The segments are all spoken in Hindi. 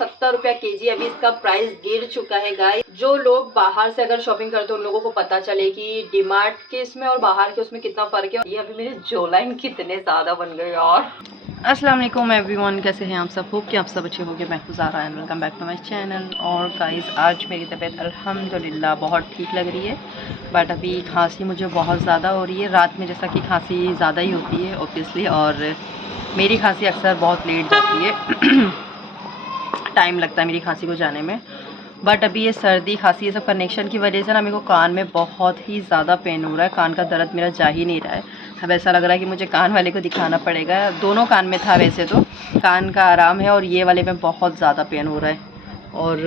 70 रुपया केजी अभी इसका प्राइस गिर चुका है गाइस। जो लोग बाहर से अगर शॉपिंग करते हैं उन लोगों को पता चले कि डीमार्ट के इसमें और बाहर के उसमें कितना फर्क है। ये अभी मेरे जोलाइन कितने ज़्यादा बन गए यार। अस्सलाम वालेकुम एवरीवन, कैसे हैं आप सब? होप कि आप सब अच्छे होंगे। मैं Zara and welcome back to my channel. और गाइस आज मेरी तबीयत अल्हम्दुलिल्लाह बहुत ठीक लग रही है, बट अभी खांसी मुझे बहुत ज़्यादा हो रही है। रात में जैसा कि खांसी ज़्यादा ही होती है ऑब्वियसली, और मेरी खांसी अक्सर बहुत लेट जाती है टाइम लगता है मेरी खांसी को जाने में। बट अभी ये सर्दी खांसी ये सब कनेक्शन की वजह से ना मेरे को कान में बहुत ही ज़्यादा पेन हो रहा है। कान का दर्द मेरा जा ही नहीं रहा है। अब ऐसा लग रहा है कि मुझे कान वाले को दिखाना पड़ेगा। दोनों कान में था वैसे तो, कान का आराम है और ये वाले में बहुत ज़्यादा पेन हो रहा है। और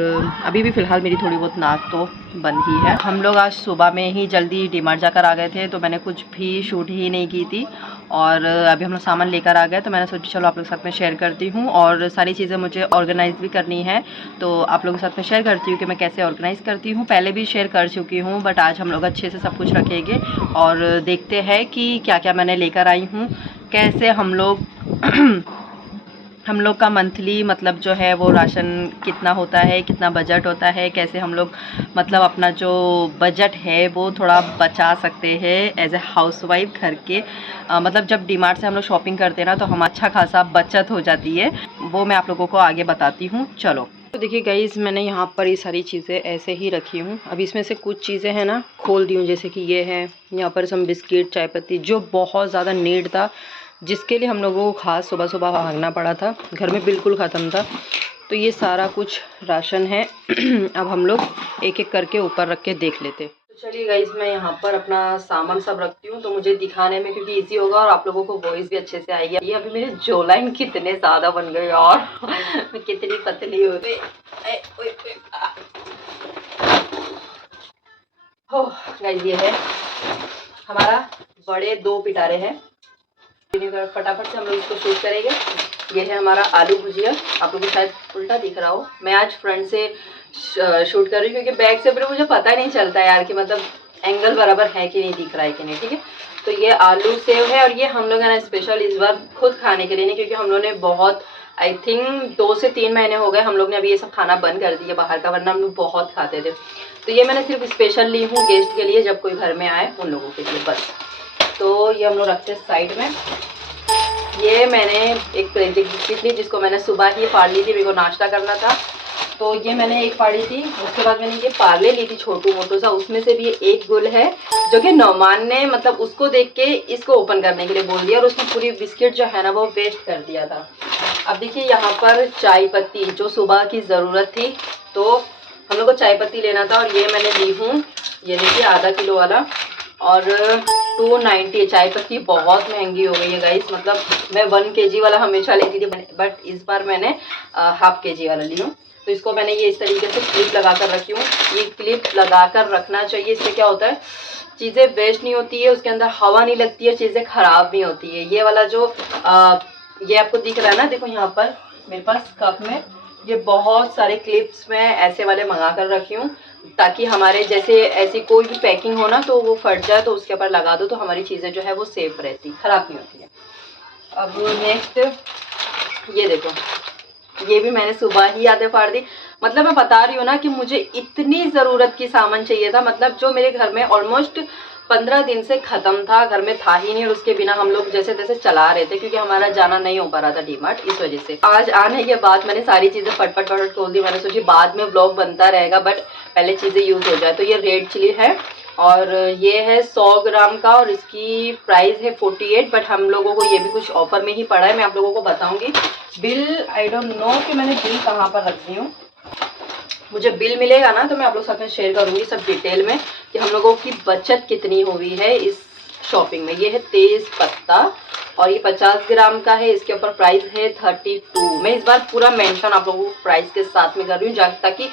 अभी भी फ़िलहाल मेरी थोड़ी बहुत नाक तो बंद ही है। हम लोग आज सुबह में ही जल्दी डीमार्ट जाकर आ गए थे, तो मैंने कुछ भी शूट ही नहीं की थी। और अभी हम लोग सामान लेकर आ गए, तो मैंने सोचा चलो आप लोग के साथ में शेयर करती हूँ। और सारी चीज़ें मुझे ऑर्गेनाइज़ भी करनी है, तो आप लोगों के साथ में शेयर करती हूँ कि मैं कैसे ऑर्गेनाइज़ करती हूँ। पहले भी शेयर कर चुकी हूँ, बट आज हम लोग अच्छे से सब कुछ रखेंगे और देखते हैं कि क्या क्या मैंने लेकर आई हूँ, कैसे हम लोग का मंथली मतलब जो है वो राशन कितना होता है, कितना बजट होता है, कैसे हम लोग मतलब अपना जो बजट है वो थोड़ा बचा सकते हैं एज ए हाउसवाइफ घर के। मतलब जब डीमार्ट से हम लोग शॉपिंग करते हैं ना, तो हम अच्छा खासा बचत हो जाती है। वो मैं आप लोगों को आगे बताती हूँ। चलो तो देखिए गाइज़, मैंने यहाँ पर ये सारी चीज़ें ऐसे ही रखी हूँ। अब इसमें से कुछ चीज़ें हैं ना खोल दी हूँ, जैसे कि ये है यहाँ पर सम बिस्किट, चाय पत्ती, जो बहुत ज़्यादा नीड था, जिसके लिए हम लोगों को खास सुबह सुबह भागना पड़ा था, घर में बिल्कुल ख़त्म था। तो ये सारा कुछ राशन है। अब हम लोग एक एक करके ऊपर रख के देख लेते। तो चलिए गाइस, मैं यहाँ पर अपना सामान सब रखती हूँ, तो मुझे दिखाने में क्योंकि इजी होगा और आप लोगों को वॉइस भी अच्छे से आएगी। ये अभी मेरे जोलाइन कितने ज़्यादा बन गए यार। मैं कितनी पतली हो गई। हो गाइस, ये है हमारा बड़े 2 पिटारे हैं। फटाफट से हम लोग इसको शूट करेंगे। ये है हमारा आलू भुजिया। आप लोगों को शायद उल्टा दिख रहा हो, मैं आज फ्रंट से शूट कर रही हूँ क्योंकि बैक से फिर मुझे पता नहीं चलता यार कि मतलब एंगल बराबर है कि नहीं, दिख रहा है कि नहीं। ठीक है, तो ये आलू सेव है और ये हम लोग है ना स्पेशल इस बार खुद खाने के लिए नहीं, क्योंकि हम लोग ने बहुत आई थिंक 2 से 3 महीने हो गए हम लोग ने अभी ये सब खाना बंद कर दिया बाहर का, वरना हम लोग बहुत खाते थे। तो ये मैंने सिर्फ स्पेशल ली हूँ गेस्ट के लिए, जब कोई घर में आए उन लोगों के लिए बस। तो ये हम लोग रखते हैं साइड में। ये मैंने एक प्लेट बिस्किट ली, जिसको मैंने सुबह ही फाड़ ली थी, मेरे को नाश्ता करना था, तो ये मैंने एक फाड़ी थी। उसके बाद मैंने ये पार्ले ली थी छोटू मोटू सा, उसमें से भी एक गुल है जो कि नौमान ने मतलब उसको देख के इसको ओपन करने के लिए बोल दिया और उसने पूरी बिस्किट जो है ना वो वेस्ट कर दिया था। अब देखिए यहाँ पर चाय पत्ती जो सुबह की ज़रूरत थी, तो हम लोग को चाय पत्ती लेना था और ये मैंने ली हूँ, ये देखिए आधा किलो वाला, और 290। चाय पत्ती बहुत महंगी हो गई है गाइस, मतलब मैं 1 केजी वाला हमेशा लेती थी, बट इस बार मैंने हाफ केजी वाला ली हूँ। तो इसको मैंने ये इस तरीके से क्लिप लगा कर रखी हूँ। ये क्लिप लगा कर रखना चाहिए, इससे क्या होता है चीज़ें वेस्ट नहीं होती है, उसके अंदर हवा नहीं लगती है, चीज़ें ख़राब नहीं होती है। ये वाला जो ये आपको दिख रहा है ना, देखो यहाँ पर मेरे पास कप में ये बहुत सारे क्लिप्स मैं ऐसे वाले मंगा कर रखी हूँ, ताकि हमारे जैसे ऐसी कोई भी पैकिंग हो ना तो वो फट जाए तो उसके ऊपर लगा दो, तो हमारी चीज़ें जो है वो सेफ रहती, ख़राब नहीं होती है। अब नेक्स्ट ये देखो, ये भी मैंने सुबह ही आधे फाड़ दी। मतलब मैं बता रही हूँ ना कि मुझे इतनी ज़रूरत की सामान चाहिए था, मतलब जो मेरे घर में ऑलमोस्ट 15 दिन से ख़त्म था, घर में था ही नहीं, और उसके बिना हम लोग जैसे तैसे चला रहे थे क्योंकि हमारा जाना नहीं हो पा रहा था डीमार्ट, इस वजह से। आज आने के बाद मैंने सारी चीज़ें फटफट खोल दी। मैंने सोची बाद में ब्लॉग बनता रहेगा, बट पहले चीज़ें यूज़ हो जाए। तो ये रेड चिली है और ये है 100 ग्राम का और इसकी प्राइस है 48, बट हम लोगों को ये भी कुछ ऑफर में ही पड़ा है, मैं आप लोगों को बताऊँगी। बिल आई डोंट नो कि मैंने बिल कहाँ पर रख दी हूँ, मुझे बिल मिलेगा ना तो मैं आप लोग साथ में शेयर करूँगी सब डिटेल में कि हम लोगों की बचत कितनी हुई है इस शॉपिंग में। ये है तेज़ पत्ता और ये 50 ग्राम का है, इसके ऊपर प्राइस है 32। मैं इस बार पूरा मेंशन आप लोगों को प्राइस के साथ में कर रही हूँ, ताकि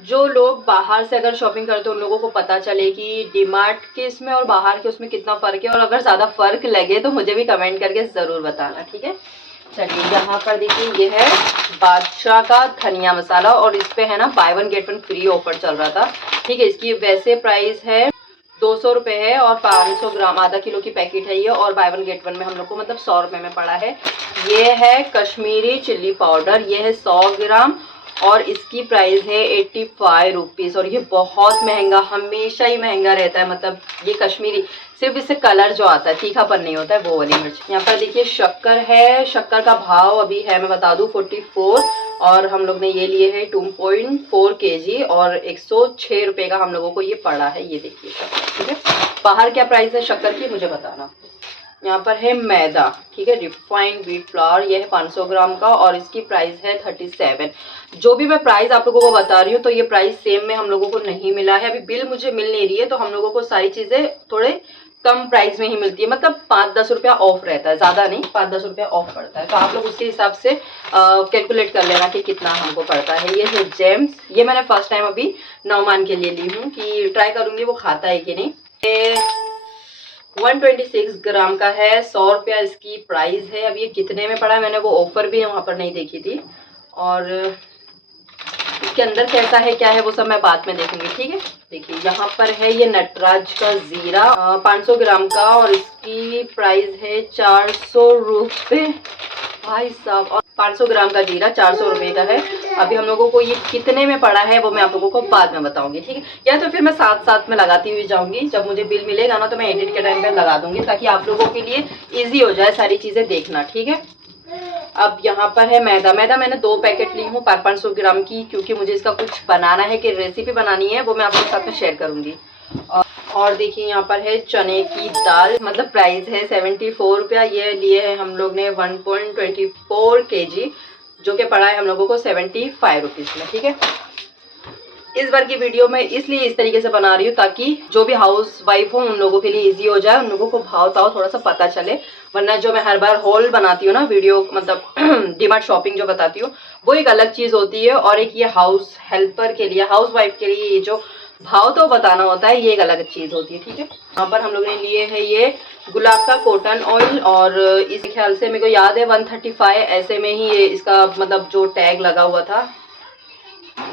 जो लोग बाहर से अगर शॉपिंग करते हैं उन लोगों को पता चले कि डीमार्ट के इसमें और बाहर के उसमें कितना फ़र्क है। और अगर ज़्यादा फ़र्क लगे तो मुझे भी कमेंट करके ज़रूर बताना, ठीक है। चलिए यहाँ पर देखिए, ये है बादशाह का धनिया मसाला और इस पे है ना बाय 1 गेट 1 फ्री ऑफर चल रहा था, ठीक है। इसकी वैसे प्राइस है 200 रुपये है और 500 ग्राम आधा किलो की पैकेट है ये, और बाय 1 गेट 1 में हम लोग को मतलब 100 रुपये में पड़ा है। ये है कश्मीरी चिल्ली पाउडर, ये है 100 ग्राम और इसकी प्राइस है 85 रुपीज़। और ये बहुत महंगा, हमेशा ही महंगा रहता है। मतलब ये कश्मीरी, सिर्फ इससे कलर जो आता है, तीखापन नहीं होता है, वो वाली मिर्च। यहाँ पर देखिए शक्कर है, शक्कर का भाव अभी है, मैं बता दूं, 44। और हम लोग ने ये लिए है 2.4 kg और 106 रुपये का हम लोगों को ये पड़ा है। ये देखिए शक्कर, ठीक है। बाहर क्या प्राइस है शक्कर की मुझे बताना। यहाँ पर है मैदा, ठीक है, रिफाइंड व्हीट फ्लावर, ये है 500 ग्राम का और इसकी प्राइस है 37। जो भी मैं प्राइस आप लोगों को बता रही हूँ तो ये प्राइस सेम में हम लोगों को नहीं मिला है। अभी बिल मुझे मिल नहीं रही है, तो हम लोगों को सारी चीज़ें थोड़े कम प्राइस में ही मिलती है। मतलब 5-10 रुपया ऑफ रहता है, ज़्यादा नहीं, 5-10 रुपया ऑफ पड़ता है। तो आप लोग उसके हिसाब से कैलकुलेट कर लेना कि कितना हमको पड़ता है। ये है जेम्स, ये मैंने फर्स्ट टाइम अभी नौमान के लिए ली हूँ कि ट्राई करूँगी वो खाता है कि नहीं। ये 126 ग्राम का है, 100 रुपया इसकी प्राइस है। अब ये कितने में पड़ा है, मैंने वो ऑफर भी वहाँ पर नहीं देखी थी। और इसके अंदर कैसा है क्या है वो सब मैं बाद में देखूंगी, ठीक है। देखिए यहाँ पर है ये नटराज का जीरा, 500 ग्राम का और इसकी प्राइस है 400 रुपये भाई साहब। और 500 ग्राम का जीरा 400 रुपये का है। अभी हम लोगों को ये कितने में पड़ा है वो मैं आप लोगों को बाद में बताऊंगी, ठीक है। या तो फिर मैं साथ साथ में लगाती हुई जाऊंगी, जब मुझे बिल मिलेगा ना तो मैं एडिट के टाइम पे लगा दूंगी, ताकि आप लोगों के लिए इजी हो जाए सारी चीजें देखना, ठीक है। अब यहाँ पर है मैदा, मैंने 2 पैकेट ली हूँ 500 ग्राम की, क्योंकि मुझे इसका कुछ बनाना है कि रेसिपी बनानी है, वो मैं आपके साथ में शेयर करूंगी। और देखिए यहाँ पर है चने की दाल, मतलब प्राइस है 74 रुपया। ये लिए है हम लोग ने 1.24 kg, जो कि पड़ा है हम लोगों को 75 रुपीज़ में, ठीक है। इस बार की वीडियो मैं इसलिए इस तरीके से बना रही हूँ ताकि जो भी हाउस वाइफ हो उन लोगों के लिए इजी हो जाए, उन लोगों को भाव ताव थोड़ा सा पता चले। वरना जो मैं हर बार हॉल बनाती हूँ ना वीडियो, मतलब डीमार्ट शॉपिंग जो बताती हूँ, वो एक अलग चीज़ होती है, और एक ये हाउस हेल्पर के लिए, हाउस वाइफ के लिए ये जो भाव तो बताना होता है, ये एक अलग चीज़ होती है, ठीक है। यहाँ पर हम लोग ने लिए है ये गुलाब का कॉटन ऑयल, और इस ख्याल से मेरे को याद है 135 ऐसे में ही ये इसका मतलब जो टैग लगा हुआ था।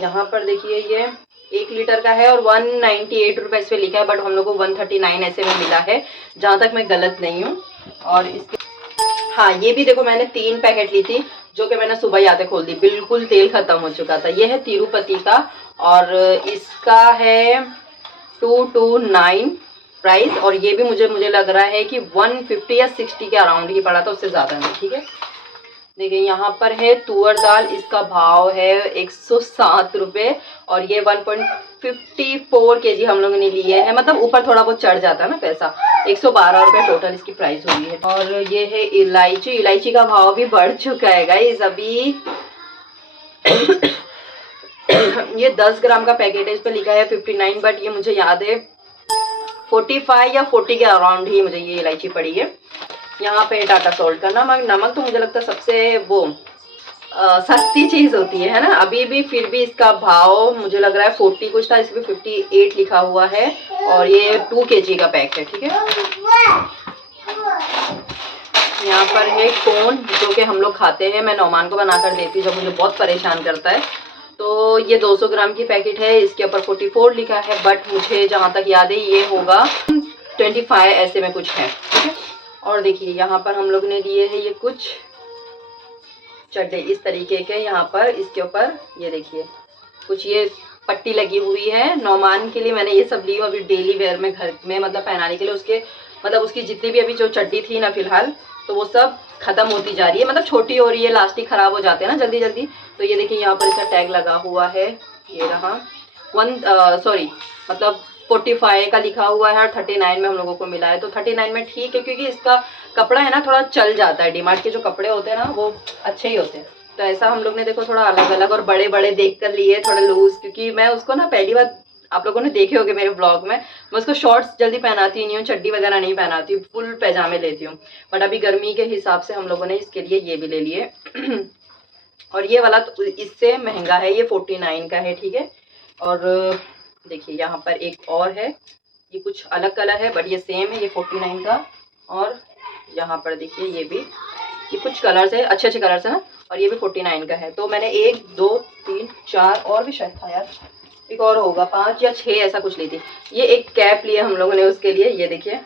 यहाँ पर देखिए ये 1 लीटर का है और 198 रुपये इस पे लिखा है, बट हम लोग को 139 ऐसे में मिला है, जहाँ तक मैं गलत नहीं हूँ। और इसके हाँ, ये भी देखो मैंने 3 पैकेट ली थी, जो कि मैंने सुबह ही आते खोल दी, बिल्कुल तेल खत्म हो चुका था। ये है तिरुपति का और इसका है 229 प्राइस, और ये भी मुझे लग रहा है कि 150 या 60 के अराउंड ही पड़ा था, उससे ज़्यादा नहीं, ठीक है। देखिए यहाँ पर है तुअर दाल, इसका भाव है 107 रुपये, और ये 1.54 kg हम लोगों ने लिए हैं। मतलब ऊपर थोड़ा बहुत चढ़ जाता है ना पैसा। 112 रुपये टोटल इसकी प्राइस हुई है। और ये है इलायची, इलायची का भाव भी बढ़ चुका है गाइस अभी। ये 10 ग्राम का पैकेट है, इस पर लिखा है 59, बट ये मुझे याद है 45 या 40 के अराउंड ही मुझे ये इलायची पड़ी है। यहाँ पे टाटा सॉल्ट का नमक तो मुझे लगता है सबसे वो सस्ती चीज़ होती है ना। अभी भी फिर भी इसका भाव मुझे लग रहा है 40 कुछ था, इसमें 58 लिखा हुआ है, और ये 2 kg का पैक है, ठीक है। यहाँ पर है कोन, जो कि हम लोग खाते हैं, मैं नौमान को बना कर देती हूँ जब मुझे बहुत परेशान करता है। तो ये 200 ग्राम की पैकेट है, इसके ऊपर 44 लिखा है, बट मुझे जहाँ तक याद है ये होगा 25 ऐसे में कुछ है, ठीक है। और देखिए यहाँ पर हम लोग ने लिए हैं ये कुछ चड्डे इस तरीके के, यहाँ पर इसके ऊपर ये देखिए कुछ ये पट्टी लगी हुई है। नौमान के लिए मैंने ये सब ली हूँ अभी डेली वेयर में, घर में मतलब पहनाने के लिए। उसके मतलब उसकी जितनी भी अभी जो चड्डी थी ना फिलहाल, तो वो सब खत्म होती जा रही है, मतलब छोटी हो रही है, लास्टिक खराब हो जाते हैं ना जल्दी जल्दी। तो ये देखिए यहाँ पर इसका टैग लगा हुआ है, ये रहा 45 का लिखा हुआ है, और 39 में हम लोगों को मिला है। तो 39 में ठीक है, क्योंकि इसका कपड़ा है ना थोड़ा चल जाता है। डीमार्ट के जो कपड़े होते हैं ना वो अच्छे ही होते हैं। तो ऐसा हम लोग ने देखो थोड़ा अलग अलग और बड़े बड़े देख कर लिए, थोड़ा लूज, क्योंकि मैं उसको ना पहली बार, आप लोगों ने देखे होंगे मेरे ब्लॉग में, मैं उसको शॉर्ट्स जल्दी पहनाती नहीं हूँ, चड्डी वगैरह नहीं पहनाती हूँ, फुल पैजामे लेती हूँ। बट अभी गर्मी के हिसाब से हम लोगों ने इसके लिए ये भी ले लिए। और ये वाला तो इससे महंगा है, ये 49 का है, ठीक है। और देखिए यहाँ पर एक और है, ये कुछ अलग कलर है बट ये सेम है, ये 49 का। और यहाँ पर देखिए ये भी, ये कुछ कलर्स है, अच्छे अच्छे कलर्स है ना, और ये भी 49 का है। तो मैंने 1 2 3 4 और भी शायद था यार, एक और होगा 5 या 6 ऐसा कुछ ली थी। ये एक कैप लिए हम लोगों ने उसके लिए, ये देखिए,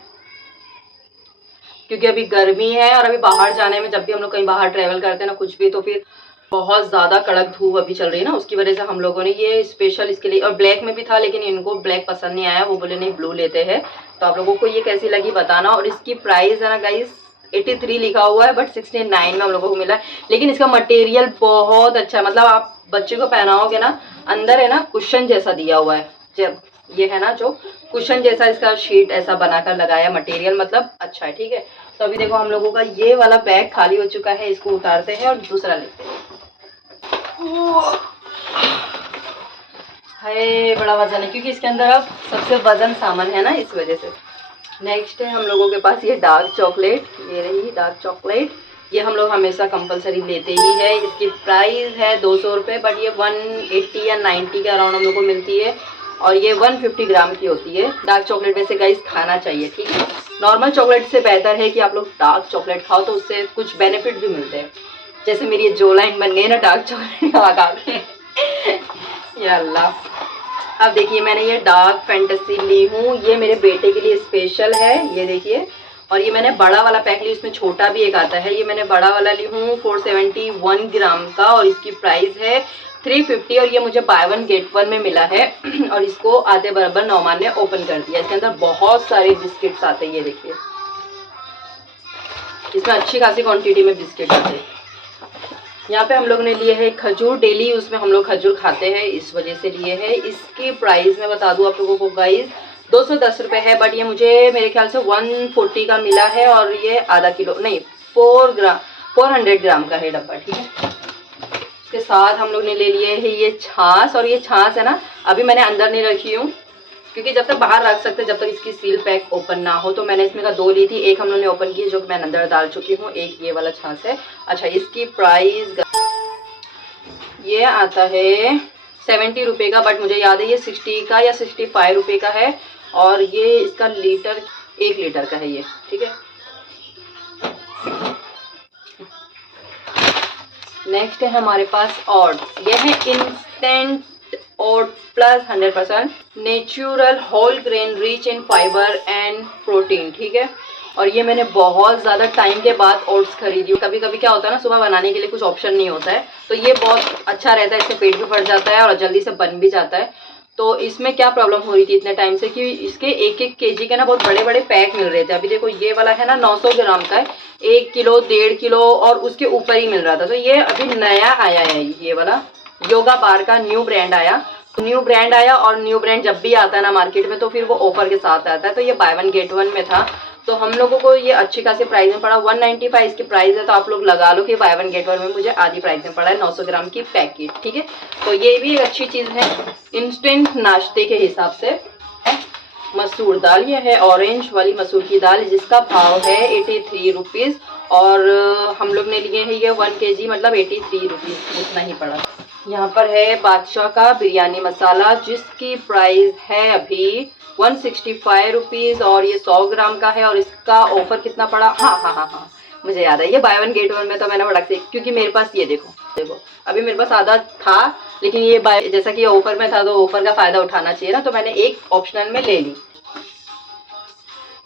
क्योंकि अभी गर्मी है और अभी बाहर जाने में, जब भी हम लोग कहीं बाहर ट्रेवल करते हैं ना कुछ भी, तो फिर बहुत ज़्यादा कड़क धूप अभी चल रही है ना, उसकी वजह से हम लोगों ने ये स्पेशल इसके लिए, और ब्लैक में भी था लेकिन इनको ब्लैक पसंद नहीं आया, वो बोले नहीं ब्लू लेते हैं। तो आप लोगों को ये कैसी लगी बताना। और इसकी प्राइस है ना गाइस 83 लिखा हुआ है, बट 69 में हम लोगों को मिला है। लेकिन इसका मटेरियल बहुत अच्छा है, मतलब आप बच्चे को पहनाओगे ना, अंदर है ना कुशन जैसा दिया हुआ है, जब ये है ना जो कुशन जैसा इसका शीट ऐसा बनाकर लगाया, मटेरियल मतलब अच्छा है। ठीक है, तो अभी देखो हम लोगों का ये वाला बैग खाली हो चुका है, इसको उतारते हैं और दूसरा लेते हैं। है बड़ा वजन है क्योंकि इसके अंदर अब सबसे वजन सामान है ना, इस वजह से। नेक्स्ट है हम लोगों के पास ये डार्क चॉकलेट, ये रही डार्क चॉकलेट। ये हम लोग हमेशा कंपलसरी लेते ही है। इसकी प्राइस है 200 रुपये, बट ये 180 या 90 के अराउंड हम लोग को मिलती है, और ये 150 ग्राम की होती है। डार्क चॉकलेट वैसे गाइस खाना चाहिए, ठीक है। नॉर्मल चॉकलेट से बेहतर है कि आप लोग डार्क चॉकलेट खाओ, तो उससे कुछ बेनिफिट भी मिलते हैं। जैसे मेरी ये जो लाइन बन गई ना डार्क चॉकलेट खा के या अल्लाह। अब देखिए मैंने ये डार्क फैंटेसी ली हूँ, ये मेरे बेटे के लिए स्पेशल है, ये देखिए। और ये मैंने बड़ा वाला पैक ली, उसमें छोटा भी एक आता है। ये मैंने बड़ा वाला ली हूँ 471 ग्राम का, और इसकी प्राइस है 350, और ये मुझे बाय वन गेट वन में मिला है। और इसको आधे बराबर नौमान ने ओपन कर दिया। इसके अंदर बहुत सारे बिस्किट्स आते हैं, ये देखिए इसमें अच्छी खासी क्वांटिटी में बिस्किट आते हैं। यहाँ पे हम लोग ने लिए है खजूर, डेली उसमें हम लोग खजूर खाते हैं, इस वजह से लिए है। इसकी प्राइस मैं बता दूँ आप लोगों को गाइस 210 रुपये है, बट ये मुझे मेरे ख्याल से 140 का मिला है, और ये आधा किलो नहीं 400 ग्राम का है डब्बा, ठीक है। उसके साथ हम लोग ने ले लिए है ये छाछ, और ये छाछ है ना अभी मैंने अंदर नहीं रखी हूँ क्योंकि जब तक बाहर रख सकते जब तक इसकी सील पैक ओपन ना हो। तो मैंने इसमें का 2 ली थी, एक हम लोग ने ओपन की जो मैं अंदर डाल चुकी हूँ, एक ये वाला छाछ है। अच्छा, इसकी प्राइस ये आता है 70 रुपये का, बट मुझे याद है ये 60 का या 65 रुपये का है, और ये इसका लीटर 1 लीटर का है ये, ठीक है। नेक्स्ट है हमारे पास ओट्स, ये है instant oat plus 100% natural whole grain rich in fibre and protein, ठीक है। और ये मैंने बहुत ज़्यादा टाइम के बाद ओट्स खरीदी हूँ। कभी कभी क्या होता है ना, सुबह बनाने के लिए कुछ ऑप्शन नहीं होता है, तो ये बहुत अच्छा रहता है, इससे पेट भी भर जाता है और जल्दी से बन भी जाता है। तो इसमें क्या प्रॉब्लम हो रही थी इतने टाइम से कि इसके 1-1 केजी के ना बहुत बड़े बड़े पैक मिल रहे थे। अभी देखो ये वाला है ना 900 ग्राम का है, 1 किलो 1.5 किलो और उसके ऊपर ही मिल रहा था। तो ये अभी नया आया है, ये वाला योगा बार का न्यू ब्रांड आया। और न्यू ब्रांड जब भी आता है ना मार्केट में, तो फिर वो ऑफर के साथ आता है। तो ये बाय वन गेट वन में था, तो हम लोगों को ये अच्छी खासी प्राइस में पड़ा। 195 इसकी प्राइस है, तो आप लोग लगा लो कि बाय वन गेट वन में मुझे आधी प्राइस में पड़ा है, 900 ग्राम की पैकेट, ठीक है। तो ये भी एक अच्छी चीज़ है इंस्टेंट नाश्ते के हिसाब से। मसूर दाल, ये है ऑरेंज वाली मसूर की दाल, जिसका भाव है 83 रुपीज़, और हम लोग ने लिए हैं ये 1 kg, मतलब 83 रुपीज़, उतना ही पड़ा। यहाँ पर है बादशाह का बिरयानी मसाला, जिसकी प्राइस है अभी 165 रुपीज़, और ये 100 ग्राम का है। और इसका ऑफर कितना पड़ा, हाँ मुझे याद है, ये बाय वन गेट वन में। तो मैंने फटक से, क्योंकि मेरे पास ये देखो अभी मेरे पास आधा था, लेकिन ये जैसा कि ये ऑफर में था, तो ऑफर का फ़ायदा उठाना चाहिए ना, तो मैंने एक ऑप्शनल में ले ली।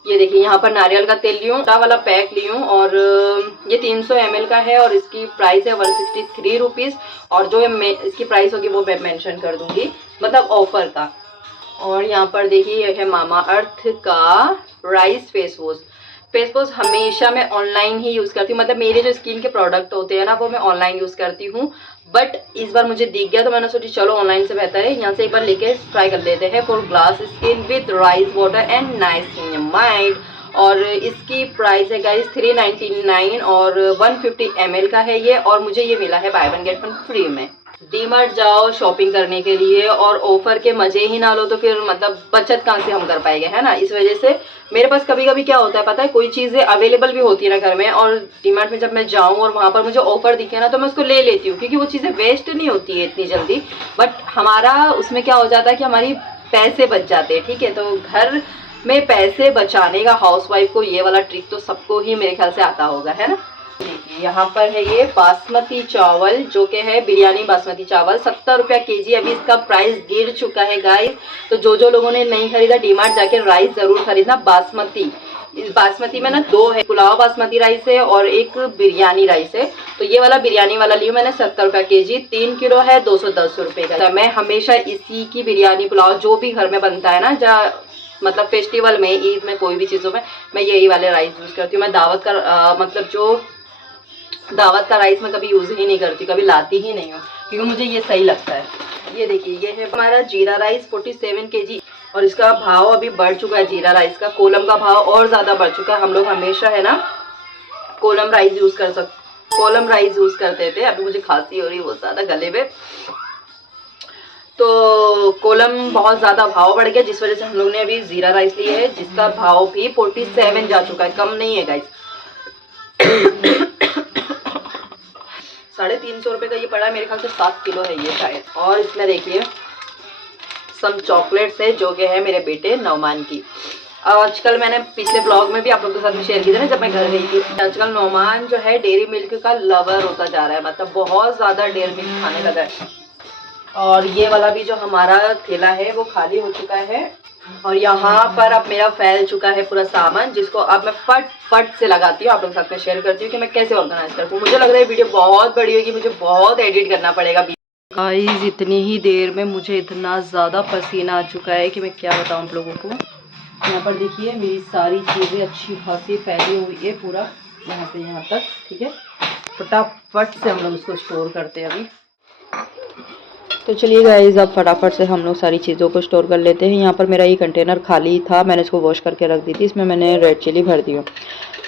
ये देखिए यहाँ पर नारियल का तेल ली हूँ, बड़ा वाला पैक ली हूँ, और ये 300 ml का है, और इसकी प्राइस है 163 रुपीज़। और जो इसकी प्राइस होगी वो मैं मेंशन कर दूँगी, मतलब ऑफर का। और यहाँ पर देखिए ये है मामा अर्थ का राइस फेस वॉश हमेशा मैं ऑनलाइन ही यूज़ करती हूँ, मतलब मेरे जो स्किन के प्रोडक्ट होते हैं ना वो मैं ऑनलाइन यूज़ करती हूँ, बट इस बार मुझे दिख गया तो मैंने सोची चलो ऑनलाइन से बेहतर है यहाँ से एक बार लेके ट्राई कर लेते हैं। For glass skin with rice water and niacinamide, और इसकी प्राइस है गाइस 399, और 150 ml का है ये, और मुझे ये मिला है by one get one free में। डीमार्ट जाओ शॉपिंग करने के लिए और ऑफर के मजे ही ना लो, तो फिर मतलब बचत कहाँ से हम कर पाएंगे, है ना। इस वजह से मेरे पास कभी कभी क्या होता है पता है, कोई चीज़ें अवेलेबल भी होती है ना घर में, और डीमार्ट में जब मैं जाऊँ और वहाँ पर मुझे ऑफर दिखे ना, तो मैं उसको ले लेती हूँ, क्योंकि वो चीज़ें वेस्ट नहीं होती है इतनी जल्दी। बट हमारा उसमें क्या हो जाता है कि हमारी पैसे बच जाते हैं, ठीक है। तो घर में पैसे बचाने का हाउसवाइफ को ये वाला ट्रिक तो सबको ही मेरे ख्याल से आता होगा, है ना। देखिए यहाँ पर है ये बासमती चावल, जो कि है बिरयानी बासमती चावल, 70 रुपया केजी। अभी इसका प्राइस गिर चुका है गाइस, तो जो लोगों ने नहीं खरीदा डीमार्ट जाके राइस ज़रूर खरीदना बासमती, इस बासमती में ना दो है, पुलाव बासमती राइस है और एक बिरयानी राइस है। तो ये वाला बिरयानी वाला ली हूँ मैंने 70 रुपये केजी, 3 किलो है 210 रुपये का। मैं हमेशा इसी की बिरयानी पुलाव जो भी घर में बनता है ना, जहाँ मतलब फेस्टिवल में, ईद में, कोई भी चीज़ों में मैं यही वाले राइस यूज़ करती हूँ। मैं दावत का मतलब जो दावत का राइस मैं कभी यूज़ ही नहीं करती, कभी लाती ही नहीं हूँ, क्योंकि मुझे ये सही लगता है। ये देखिए, ये है हमारा जीरा राइस 47 केजी और इसका भाव अभी बढ़ चुका है। जीरा राइस का कोलम का भाव और ज़्यादा बढ़ चुका है। हम लोग हमेशा है ना कोलम राइस यूज़ करते थे। अभी मुझे खांसी हो रही है बहुत ज़्यादा गले में, तो कोलम बहुत ज़्यादा भाव बढ़ गया, जिस वजह से हम लोग ने अभी ज़ीरा राइस लिया है, जिसका भाव भी 47 जा चुका है, कम नहीं है गाइस। 350 रुपये का ये पड़ा है, मेरे ख्याल से 7 किलो है ये शायद। और इसमें देखिए सम चॉकलेट्स है, जो कि है मेरे बेटे नौमान की। आजकल मैंने पिछले ब्लॉग में भी आप लोगों के साथ में शेयर किया था ना, जब मैं घर गई थी। आजकल नौमान जो है डेयरी मिल्क का लवर होता जा रहा है, मतलब बहुत ज़्यादा डेयरी मिल्क खाने लगा है। और ये वाला भी जो हमारा थैला है वो खाली हो चुका है और यहाँ पर अब मेरा फैल चुका है पूरा सामान, जिसको अब मैं फट से लगाती हूँ, आप लोगों के साथ में शेयर करती हूँ कि मैं कैसे ऑर्गेनाइज करती हूँ। मुझे लग रहा है वीडियो बहुत बड़ी होगी, मुझे बहुत एडिट करना पड़ेगा। गाइस इतनी ही देर में मुझे इतना ज़्यादा पसीना आ चुका है कि मैं क्या बताऊँ आप लोगों को। यहाँ पर देखिए मेरी सारी चीज़ें अच्छी खासी फैली हुई है, पूरा यहाँ से यहाँ तक, ठीक है। फटाफट से हम लोग इसको स्टोर करते हैं अभी। तो चलिए गाइस, अब फटाफट से हम लोग सारी चीज़ों को स्टोर कर लेते हैं। यहाँ पर मेरा ये कंटेनर खाली था, मैंने इसको वॉश करके रख दी थी। इसमें मैंने रेड चिली भर दी हूँ।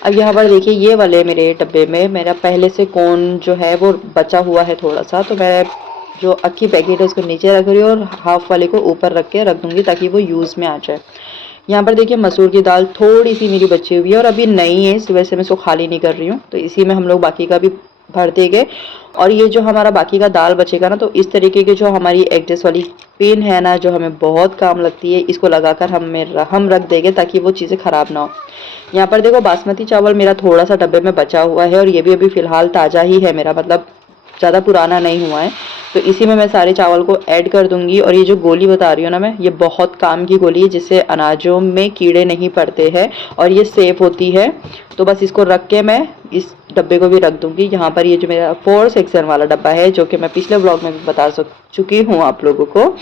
अब यहाँ पर देखिए ये वाले मेरे डब्बे में मेरा पहले से कॉर्न जो है वो बचा हुआ है थोड़ा सा, तो मैं जो अक्की पैकेट है उसको नीचे रख रही हूँ और हाफ वाले को ऊपर रख के रख दूँगी ताकि वो यूज़ में आ जाए। यहाँ पर देखिए मसूर की दाल थोड़ी सी मेरी बची हुई है और अभी नई है, इस वजह से मैं इसको खाली नहीं कर रही हूँ, तो इसी में हम लोग बाकी का भी भर देंगे। और ये जो हमारा बाकी का दाल बचेगा ना, तो इस तरीके की जो हमारी एडजस्ट वाली पिन है ना, जो हमें बहुत काम लगती है, इसको लगाकर हम रख देंगे ताकि वो चीज़ें ख़राब ना हो। यहाँ पर देखो बासमती चावल मेरा थोड़ा सा डब्बे में बचा हुआ है और ये भी अभी फ़िलहाल ताज़ा ही है मेरा, मतलब ज़्यादा पुराना नहीं हुआ है। तो इसी में मैं सारे चावल को ऐड कर दूंगी। और ये जो गोली बता रही हूँ ना मैं, ये बहुत काम की गोली है, जिससे अनाजों में कीड़े नहीं पड़ते हैं और ये सेफ होती है। तो बस इसको रख के मैं इस डब्बे को भी रख दूंगी। यहाँ पर ये जो मेरा 4 सेक्शन वाला डब्बा है, जो कि मैं पिछले ब्लॉग में भी बता चुकी हूँ आप लोगों को।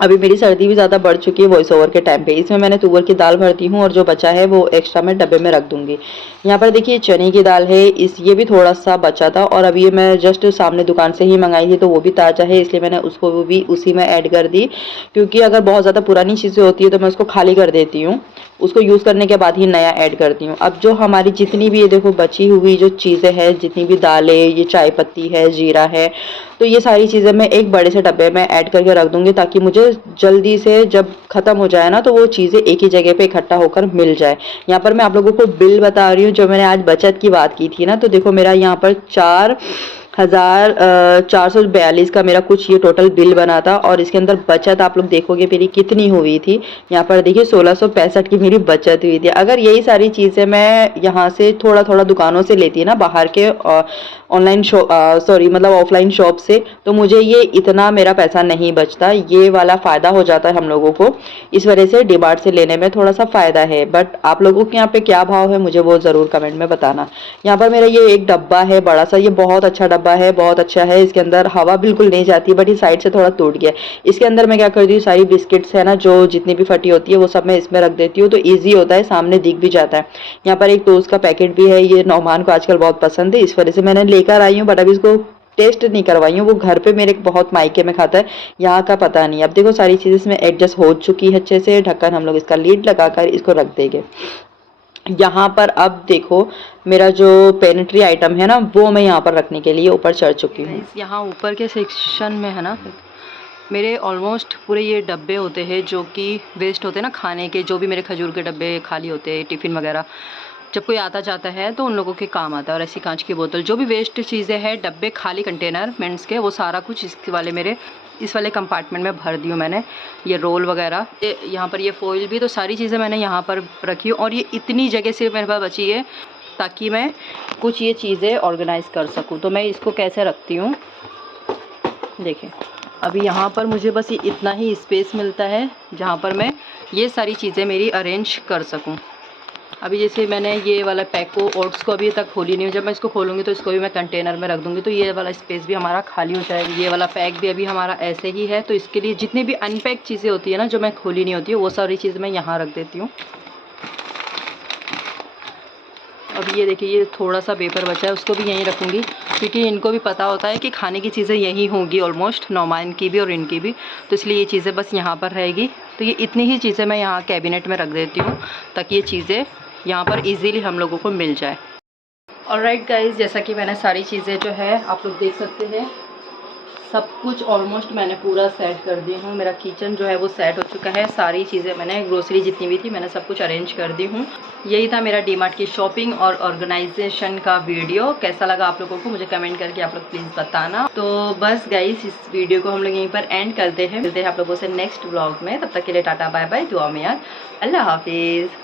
अभी मेरी सर्दी भी ज़्यादा बढ़ चुकी है वॉइस ओवर के टाइम पे। इसमें मैंने तुअर की दाल भरती हूँ और जो बचा है वो एक्स्ट्रा मैं डब्बे में रख दूंगी। यहाँ पर देखिए चने की दाल है, ये भी थोड़ा सा बचा था और अभी ये मैं जस्ट सामने दुकान से ही मंगाई थी, तो वो भी ताज़ा है, इसलिए मैंने उसको भी उसी में ऐड कर दी। क्योंकि अगर बहुत ज़्यादा पुरानी चीज़ें होती है तो मैं उसको खाली कर देती हूँ, उसको यूज़ करने के बाद ही नया ऐड करती हूँ। अब जो हमारी जितनी भी ये देखो बची हुई जो चीज़ें हैं, जितनी भी दालें, ये चाय पत्ती है, जीरा है, तो ये सारी चीज़ें मैं एक बड़े से डब्बे में ऐड करके रख दूंगी, ताकि मुझे जल्दी से जब ख़त्म हो जाए ना, तो वो चीज़ें एक ही जगह पे इकट्ठा होकर मिल जाए। यहाँ पर मैं आप लोगों को बिल बता रही हूँ, जो मैंने आज बचत की बात की थी ना, तो देखो मेरा यहाँ पर 4,442 का मेरा कुछ ये टोटल बिल बना था। और इसके अंदर बचत आप लोग देखोगे मेरी कितनी हुई थी। यहाँ पर देखिए 1665 की मेरी बचत हुई थी। अगर यही सारी चीज़ें मैं यहाँ से थोड़ा थोड़ा दुकानों से लेती है ना, बाहर के ऑनलाइन शॉप मतलब ऑफलाइन शॉप से, तो मुझे ये इतना मेरा पैसा नहीं बचता। ये वाला फ़ायदा हो जाता है हम लोगों को, इस वजह से डीमार्ट से लेने में थोड़ा सा फ़ायदा है। बट आप लोगों के यहाँ पे क्या भाव है मुझे वो ज़रूर कमेंट में बताना। यहाँ पर मेरा ये एक डब्बा है बड़ा सा, ये बहुत अच्छा डब्बा है, बहुत अच्छा है। इसके अंदर हवा बिल्कुल नहीं जाती, बट ये साइड से थोड़ा टूट गया। इसके अंदर मैं क्या करती हूँ, सारी बिस्किट्स है ना, जो जितनी भी फटी होती है वो सब मैं इसमें रख देती हूँ, तो ईजी होता है, सामने दिख भी जाता है। यहाँ पर एक टोस्ट का पैकेट भी है, ये नौमान को आजकल बहुत पसंद है, इस वजह से मैंने लेकर आई हूँ, बट अभी इसको टेस्ट नहीं करवाई हूँ। वो घर पे मेरे बहुत मायके में खाता है, यहाँ का पता नहीं। अब देखो सारी चीज़ें इसमें एडजस्ट हो चुकी है अच्छे से। ढक्कन हम लोग इसका लीड लगाकर इसको रख देंगे। यहाँ पर अब देखो मेरा जो पेनिट्री आइटम है ना, वो मैं यहाँ पर रखने के लिए ऊपर चढ़ चुकी हूँ। यहाँ ऊपर के सेक्शन में है ना, मेरे ऑलमोस्ट पूरे ये डब्बे होते हैं जो कि वेस्ट होते हैं ना खाने के, जो भी मेरे खजूर के डब्बे खाली होते हैं, टिफ़िन वगैरह, जब कोई आता जाता है तो उन लोगों के काम आता है। और ऐसी कांच की बोतल, जो भी वेस्ट चीज़ें हैं, डब्बे खाली कंटेनरमेंट्स के, वो सारा कुछ इस वाले कंपार्टमेंट में भर दी हूँ मैंने। ये रोल वगैरह, यहाँ पर ये फॉइल भी, तो सारी चीज़ें मैंने यहाँ पर रखी हूँ। और ये इतनी जगह से मेरे पास बची है ताकि मैं कुछ ये चीज़ें ऑर्गेनाइज़ कर सकूँ। तो मैं इसको कैसे रखती हूँ, देखें। अभी यहाँ पर मुझे बस इतना ही स्पेस मिलता है जहाँ पर मैं ये सारी चीज़ें मेरी अरेंज कर सकूँ। अभी जैसे मैंने ये वाला पैक को ओट्स को अभी तक खोली नहीं हूँ, जब मैं इसको खोलूँगी तो इसको भी मैं कंटेनर में रख दूँगी, तो ये वाला स्पेस भी हमारा खाली हो जाएगा। ये वाला पैक भी अभी हमारा ऐसे ही है, तो इसके लिए जितनी भी अनपैक चीज़ें होती है ना, जो मैं खोली नहीं होती है, वो सारी चीज़ें मैं यहाँ रख देती हूँ। अब ये देखिए, ये थोड़ा सा पेपर बचा है, उसको भी यहीं रखूँगी, क्योंकि इनको भी पता होता है कि खाने की चीज़ें यहीं होंगी ऑलमोस्ट, नौमान की भी और इनकी भी, तो इसलिए ये चीज़ें बस यहाँ पर रहेगी। तो ये इतनी ही चीज़ें मैं यहाँ कैबिनेट में रख देती हूँ, ताकि ये चीज़ें यहाँ पर ईज़िली हम लोगों को मिल जाए। ऑलराइट गाइज़, जैसा कि मैंने सारी चीज़ें जो है आप लोग देख सकते हैं, सब कुछ ऑलमोस्ट मैंने पूरा सेट कर दी हूँ। मेरा किचन जो है वो सेट हो चुका है, सारी चीज़ें मैंने, ग्रोसरी जितनी भी थी मैंने सब कुछ अरेंज कर दी हूँ। यही था मेरा डीमार्ट की शॉपिंग और ऑर्गेनाइजेशन का वीडियो। कैसा लगा आप लोगों को मुझे कमेंट करके आप लोग प्लीज़ बताना। तो बस गाइस, इस वीडियो को हम लोग यहीं पर एंड करते हैं। मिलते हैं आप लोगों से नेक्स्ट व्लॉग में, तब तक के लिए टाटा बाय बाय, दुआ में याद, अल्लाह हाफिज़।